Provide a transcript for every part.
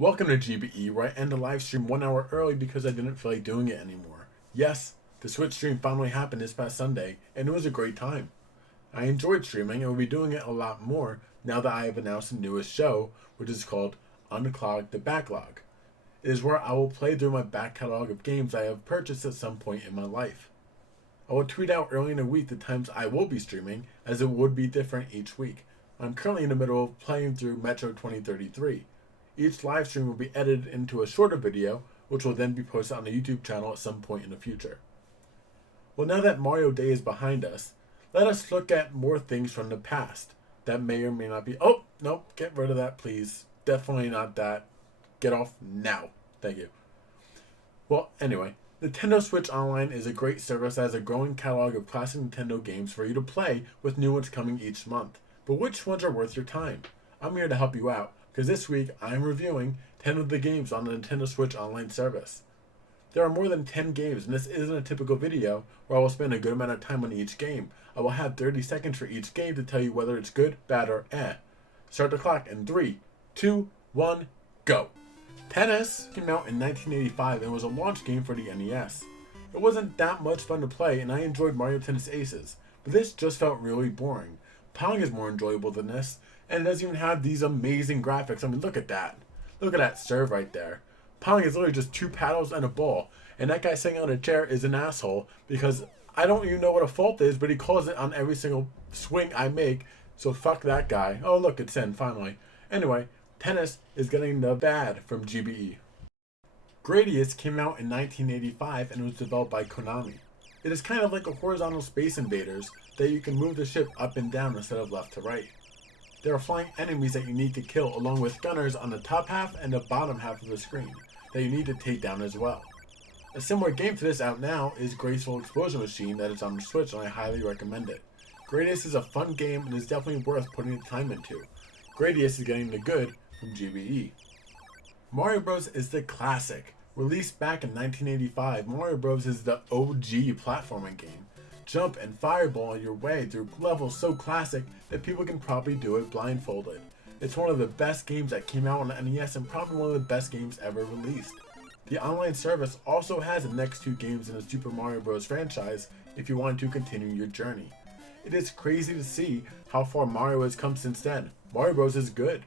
Welcome to GBE, where I end the live stream 1 hour early because I didn't feel like doing it anymore. Yes, the Switch stream finally happened this past Sunday, and it was a great time. I enjoyed streaming and will be doing it a lot more now that I have announced the newest show, which is called Unclog the Backlog. It is where I will play through my back catalog of games I have purchased at some point in my life. I will tweet out early in the week the times I will be streaming, as it would be different each week. I'm currently in the middle of playing through Metro 2033. Each live stream will be edited into a shorter video, which will then be posted on the YouTube channel at some point in the future. Well, now that Mario Day is behind us, let us look at more things from the past that may or may not be... Oh, nope, get rid of that, please. Definitely not that. Get off now. Thank you. Well, anyway, Nintendo Switch Online is a great service that has a growing catalog of classic Nintendo games for you to play, with new ones coming each month. But which ones are worth your time? I'm here to help you out, because this week I am reviewing 10 of the games on the Nintendo Switch Online service. There are more than 10 games, and this isn't a typical video where I will spend a good amount of time on each game. I will have 30 seconds for each game to tell you whether it's good, bad, or eh. Start the clock in 3, 2, 1, go. Tennis came out in 1985 and was a launch game for the NES. It wasn't that much fun to play, and I enjoyed Mario Tennis Aces, but this just felt really boring. Pong is more enjoyable than this, and it doesn't even have these amazing graphics. I mean, look at that. Look at that serve right there. Pong is literally just 2 paddles and a ball, and that guy sitting on a chair is an asshole because I don't even know what a fault is, but he calls it on every single swing I make, so fuck that guy. Oh look, it's in, finally. Anyway, tennis is getting the bad from GBE. Gradius came out in 1985 and was developed by Konami. It is kind of like a horizontal Space Invaders that you can move the ship up and down instead of left to right. There are flying enemies that you need to kill, along with gunners on the top half and the bottom half of the screen that you need to take down as well. A similar game to this out now is Graceful Explosion Machine that is on the Switch, and I highly recommend it. Gradius is a fun game and is definitely worth putting the time into. Gradius is getting the good from GBE. Mario Bros. Is the classic. Released back in 1985, Mario Bros. Is the OG platforming game. Jump and fireball your way through levels so classic that people can probably do it blindfolded. It's one of the best games that came out on the NES and probably one of the best games ever released. The online service also has the next 2 games in the Super Mario Bros. Franchise if you want to continue your journey. It is crazy to see how far Mario has come since then. Mario Bros. Is good.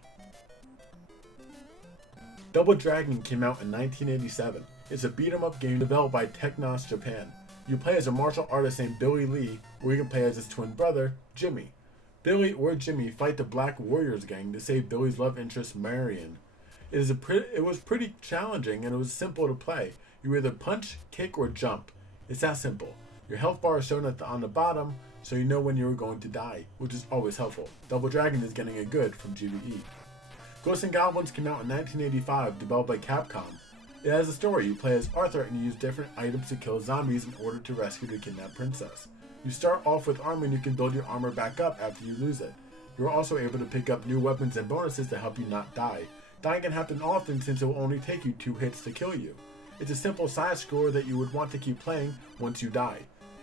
Double Dragon came out in 1987. It's a beat-em-up game developed by Technos Japan. You play as a martial artist named Billy Lee, or you can play as his twin brother, Jimmy. Billy or Jimmy fight the Black Warriors gang to save Billy's love interest, Marion. It was pretty challenging and it was simple to play. You either punch, kick, or jump. It's that simple. Your health bar is shown on the bottom, so you know when you're going to die, which is always helpful. Double Dragon is getting a good from GBE. Ghosts and Goblins came out in 1985, developed by Capcom. It has a story. You play as Arthur and you use different items to kill zombies in order to rescue the kidnapped princess. You start off with armor and you can build your armor back up after you lose it. You are also able to pick up new weapons and bonuses to help you not die. Dying can happen often since it will only take you 2 hits to kill you. It's a simple side scroller that you would want to keep playing once you die.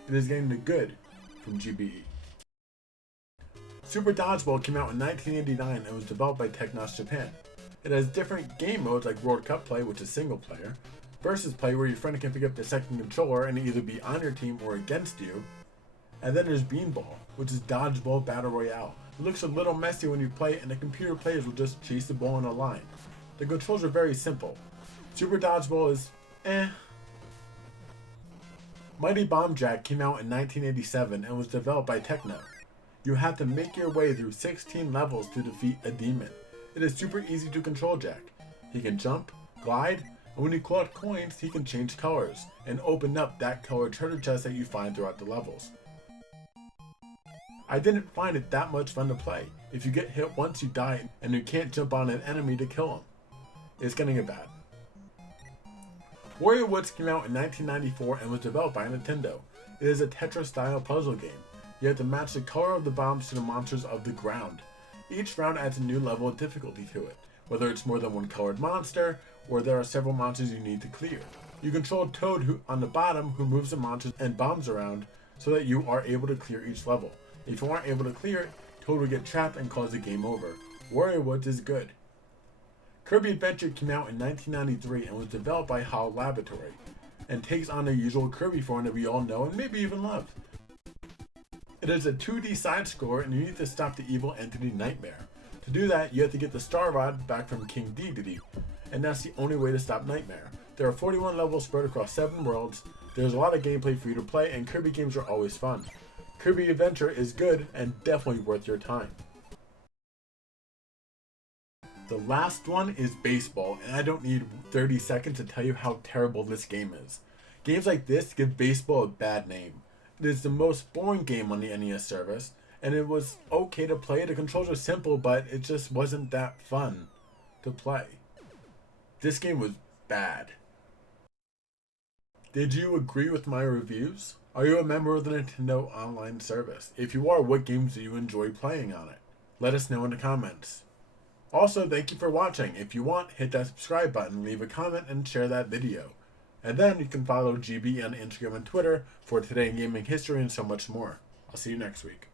It is getting the good from GBE. Super Dodgeball came out in 1989 and was developed by Technos Japan. It has different game modes like World Cup Play, which is single player, Versus Play, where your friend can pick up the second controller and either be on your team or against you, and then there's Beanball, which is Dodgeball Battle Royale. It looks a little messy when you play it, and the computer players will just chase the ball in a line. The controls are very simple. Super Dodgeball is eh. Mighty Bomb Jack came out in 1987 and was developed by Techno. You have to make your way through 16 levels to defeat a demon. It is super easy to control Jack. He can jump, glide, and when you collect coins, he can change colors and open up that colored treasure chest that you find throughout the levels. I didn't find it that much fun to play. If you get hit once, you die and you can't jump on an enemy to kill him. It's getting it bad. Wario Woods came out in 1994 and was developed by Nintendo. It is a Tetris-style puzzle game. You have to match the color of the bombs to the monsters of the ground. Each round adds a new level of difficulty to it, whether it's more than one colored monster, or there are several monsters you need to clear. You control Toad on the bottom, who moves the monsters and bombs around so that you are able to clear each level. If you aren't able to clear it, Toad will get trapped and cause the game over. Wario Woods is good. Kirby Adventure came out in 1993 and was developed by HAL Laboratory, and takes on the usual Kirby form that we all know and maybe even love. It is a 2D side-scroller and you need to stop the evil entity Nightmare. To do that, you have to get the Star Rod back from King Dedede, and that's the only way to stop Nightmare. There are 41 levels spread across 7 worlds, there's a lot of gameplay for you to play, and Kirby games are always fun. Kirby Adventure is good and definitely worth your time. The last one is baseball, and I don't need 30 seconds to tell you how terrible this game is. Games like this give baseball a bad name. It is the most boring game on the NES service, and it was okay to play. The controls are simple, but it just wasn't that fun to play. This game was bad. Did you agree with my reviews? Are you a member of the Nintendo Online service? If you are, what games do you enjoy playing on it? Let us know in the comments. Also, thank you for watching. If you want, hit that subscribe button, leave a comment, and share that video. And then you can follow GBE on Instagram and Twitter for Today in Gaming History and so much more. I'll see you next week.